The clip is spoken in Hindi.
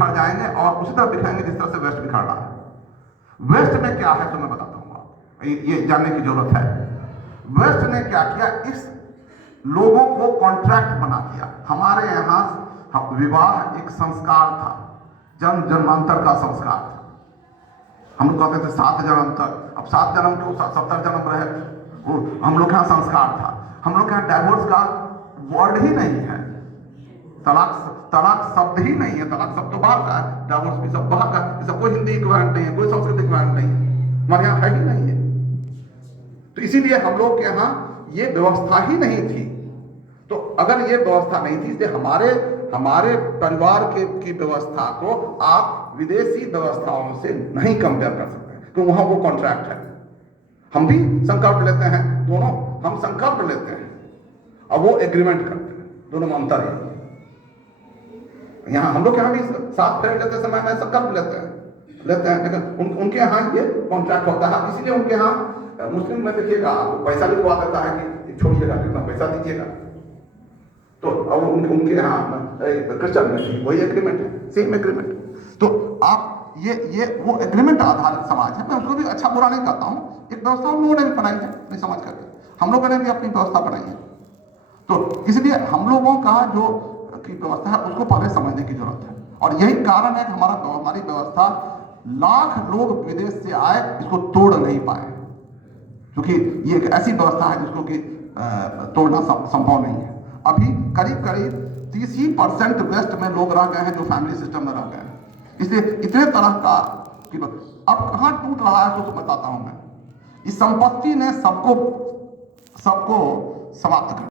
बिखर जाएंगे और उसी तरह बिखरेंगे जिस तरह से वेस्ट बिखर रहा है। वेस्ट में क्या है तो मैं बताता हूँ आपको, ये जानने की जरूरत है। वेस्ट ने क्या किया, इस लोगों को कॉन्ट्रैक्ट बना दिया। हमारे यहाँ विवाह एक संस्कार था, जन्म जन्मांतर का संस्कार था। हम लोग कहते थे 7 जन्म तक, अब 7 जन्म क्यों, 70 जन्म रहे, हम लोग यहाँ संस्कार था। हम लोग यहाँ डाइवोर्स का वर्ड ही नहीं है, तलाक शब्द ही नहीं है, तलाक शब्द तो बाहर का है, डाइवोर्स भी सब बाहर का, इसका कोई हिंदी इक्विवेलेंट नहीं है, कोई संस्कृत इक्विवेलेंट नहीं है, हमारे यहाँ है ही नहीं है। तो इसीलिए हम लोग के यहाँ ये व्यवस्था ही नहीं थी। तो अगर ये व्यवस्था नहीं थी, इसलिए हमारे परिवार की व्यवस्था को आप विदेशी व्यवस्थाओं से नहीं कंपेयर कर सकते, क्योंकि वहां वो कॉन्ट्रैक्ट है। हम भी संकल्प लेते हैं, दोनों हम संकल्प लेते हैं और वो एग्रीमेंट करते हैं, दोनों में अंतर है। यहाँ हम लोग यहाँ भी साथ फेरे लेते समय में संकल्प लेते हैं, लेकिन उनके यहाँ ये कॉन्ट्रैक्ट होता है। इसीलिए उनके यहाँ मुस्लिम में देखिएगा पैसा लिखवा देता है कि छोड़िएगा, कितना पैसा दीजिएगा। तो अब उनके यहाँ क्रिश्चियन में वही एग्रीमेंट है, सेम एग्रीमेंट। तो आप ये वो एग्रीमेंट आधारित समाज है। मैं उसको भी अच्छा बुरा नहीं कहता हूँ, एक व्यवस्था हम लोगों ने भी बनाई है अपनी समझ करके, हम लोगों ने भी अपनी व्यवस्था बनाई है। तो इसलिए हम लोगों का जो की व्यवस्था है उसको पहले समझने की जरूरत है। और यही कारण है कि हमारी व्यवस्था लाख लोग विदेश से आए इसको तोड़ नहीं पाए, क्योंकि ये एक ऐसी व्यवस्था है जिसको कि तोड़ना संभव नहीं है। अभी करीब 30% वेस्ट में लोग रह गए हैं जो फैमिली सिस्टम में रह गए हैं। इसलिए इतने तरह का अब कहां टूट रहा है तो बताता हूं मैं। इस संपत्ति ने सबको समाप्त कर